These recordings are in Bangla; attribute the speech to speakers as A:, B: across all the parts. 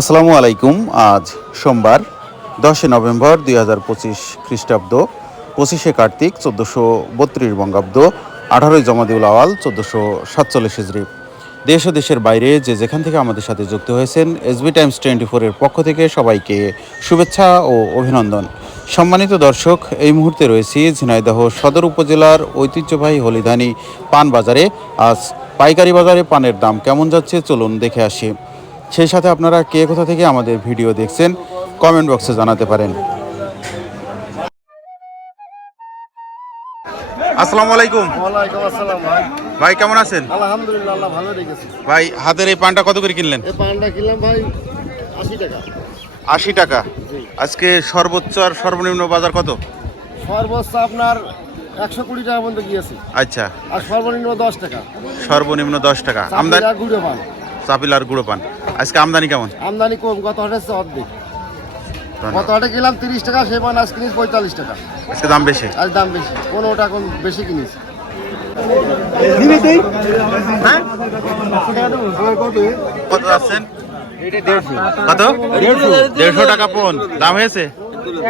A: আসসালামু আলাইকুম। আজ সোমবার, দশই নভেম্বর দুই হাজার পঁচিশ খ্রিস্টাব্দ, পঁচিশে কার্তিক চোদ্দোশো বত্রিশ বঙ্গাব্দ, আঠারোই জমাদিউল আওয়াল চোদ্দোশো সাতচল্লিশ হিজড়ি দেশ ও দেশের বাইরে যে যেখান থেকে আমাদের সাথে যুক্ত হয়েছেন এসবি টাইমস টোয়েন্টি ফোরের পক্ষ থেকে সবাইকে শুভেচ্ছা ও অভিনন্দন। সম্মানিত দর্শক, এই মুহূর্তে রয়েছি ঝিনাইদহ সদর উপজেলার ঐতিহ্যবাহী হলিধানি পান বাজারে আজ পাইকারি বাজারে পানের দাম কেমন যাচ্ছে, চলুন দেখে আসি। সেই সাথে আপনারা কে কোথা থেকে আমাদের ভিডিও দেখছেন কমেন্ট বক্সে জানাতে পারেন। আসসালামু আলাইকুম।
B: ওয়ালাইকুম আসসালাম ভাই।
A: ভাই কেমন আছেন?
B: আলহামদুলিল্লাহ আল্লাহ ভালো রেখেছি।
A: ভাই হাতের এই পানটা কত করে কিনলেন?
B: এই পানটা কিনলাম ভাই আশি টাকা।
A: আশি টাকা। আজকে সর্বোচ্চ আর সর্বনিম্ন বাজার কত?
B: সর্বোচ্চ আপনার একশো কুড়ি টাকা পর্যন্ত গিয়েছে।
A: আচ্ছা।
B: আর সর্বনিম্ন দশ টাকা।
A: সর্বনিম্ন দশ টাকা। আমদানি
B: আমদানি গুঁড়ো পান।
A: চাপিল আর গুঁড়ো পান। আজকে আমদানি কেমন?
B: আমদানি কম গত হাটে হচ্ছে অর্ধেক। গত হাটে কিনলাম তিরিশ টাকা সেই পান আজ কিনিস পঁয়তাল্লিশ টাকা।
A: আজকে দাম বেশি?
B: আজ দাম বেশি পনেরো টাকা কম বেশি কিনিস
A: কত যাচ্ছেন? কত? দেড়শো টাকা পন। দাম হয়েছে?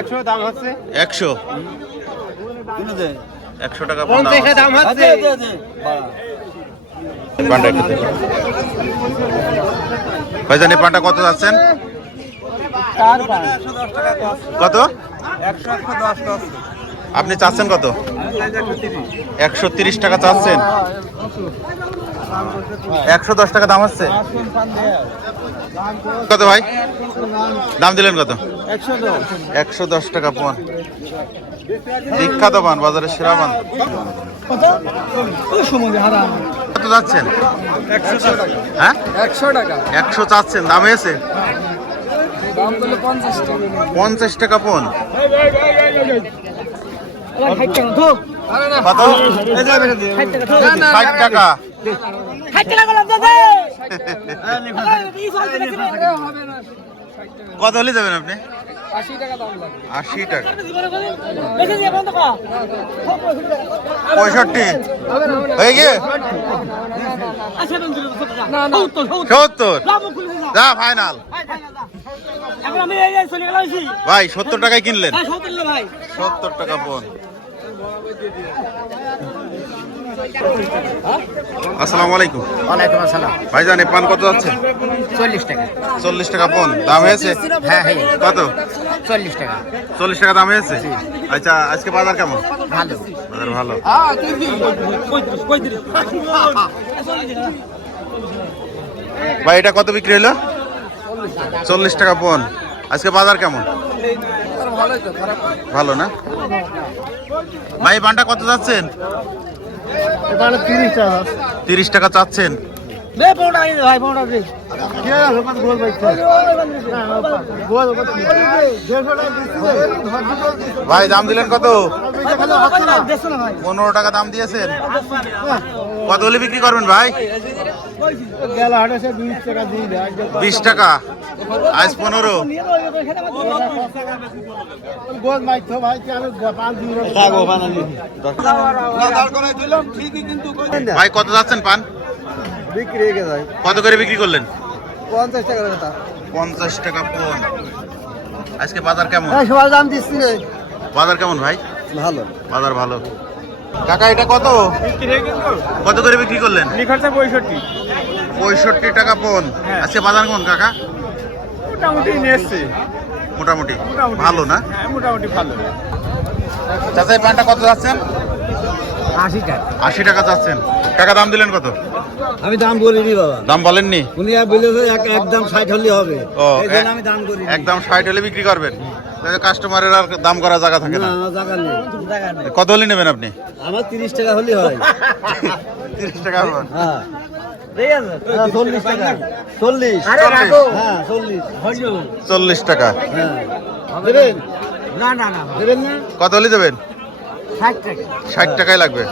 B: একশো দাম হচ্ছে।
A: একশো। একশো টাকা দাম হচ্ছে। ভাইজান এই পানটা কত যাচ্ছেন? কত? আপনি চাচ্ছেন কত? একশো তিরিশ টাকা চাচ্ছেন। একশো দশ টাকা দাম হচ্ছে কত ভাই? দাম দিলেন কত?
B: একশো দশ
A: টাকা পন। বিখ্যাত পান বাজারের সেরা পান। যাচ্ছেন? হ্যাঁ?
B: একশো টাকা
A: একশো চাচ্ছেন দাম হয়েছে
B: পঞ্চাশ টাকা
A: টাকা পন। কত? ষাট টাকা। কত হলে যাবেন আপনি?
B: আশি টাকা।
A: পঁয়ষট্টি। হয়ে গিয়ে? সত্তর। যা ফাইনাল। ভাই সত্তর টাকায় কিনলেন।
C: হ্যাঁ,
A: সত্তর টাকা পন আসসালামু আলাইকুম।
B: ওয়ালাইকুম আসসালাম।
A: ভাইজান পান কত যাচ্ছে?
B: চল্লিশ টাকা।
A: চল্লিশ টাকা পন দাম হয়েছে?
B: হ্যাঁ হ্যাঁ।
A: কত?
B: চল্লিশ টাকা।
A: চল্লিশ টাকা দাম হয়েছে? আচ্ছা আজকে বাজার কেমন?
B: ভালো।
A: বাজার ভালো।
C: পঁয়ত্রিশ পঁয়ত্রিশ
A: ভাই এটা কত বিক্রি হলো? চল্লিশ টাকা পন আজকে বাজার কেমন? ভালো না? ভাই বানটা কত
B: চাচ্ছেন? তিরিশ টাকা।
A: চাচ্ছেন।
C: ভাই
A: দাম দিলেন কত? পনেরো টাকা দাম দিয়েছেন। কত হলে বিক্রি করবেন ভাই?
B: বিশ টাকা
A: আজ পনেরো।
B: ভাই
A: কত যাচ্ছেন পান?
B: বিক্রি
A: কত করে বিক্রি করলেন?
B: পঞ্চাশ টাকা
A: পঞ্চাশ টাকা পন। আজকে বাজার কেমন? বাজার কেমন ভাই?
B: ভালো।
A: বাজার ভালো। কাকা এটা কত? কত করে বিক্রি করলেন?
D: লিখাটা পঁয়ষট্টি।
A: পঁয়ষট্টি টাকা পন। আজকে বাজার কেমন কাকা?
D: মোটামুটি নিয়ে এসছে।
A: মোটামুটি। ভালো না?
D: হ্যাঁ মোটামুটি ভালো।
A: চাচা পানটা কত যাচ্ছেন?
B: আশি টাকা।
A: আশি টাকা চাচ্ছেন কাকা দাম দিলেন কত?
B: আমি দাম বলিনি বাবা।
A: দাম বলেননি?
B: উনি বলেছে একদম ষাট হলে হবে। আমি দাম করি
A: একদম ষাট হলে বিক্রি করবেন? কাস্টমারের আর দাম করার জায়গা থাকে না?
B: জায়গা নেই।
A: কত হলে নেবেন আপনি?
B: আমার তিরিশ টাকা হলে হয়।
A: তিরিশ টাকা হবে।
B: হ্যাঁ। চল্লিশ টাকা। চল্লিশ।
A: চল্লিশ।
B: হ্যাঁ চল্লিশ।
A: চল্লিশ টাকা।
B: হ্যাঁ। দেবেন?
C: না না না।
B: দেবেন না?
A: কত হলে দেবেন?
C: ষাট টাকা।
A: ষাট টাকাই লাগবে।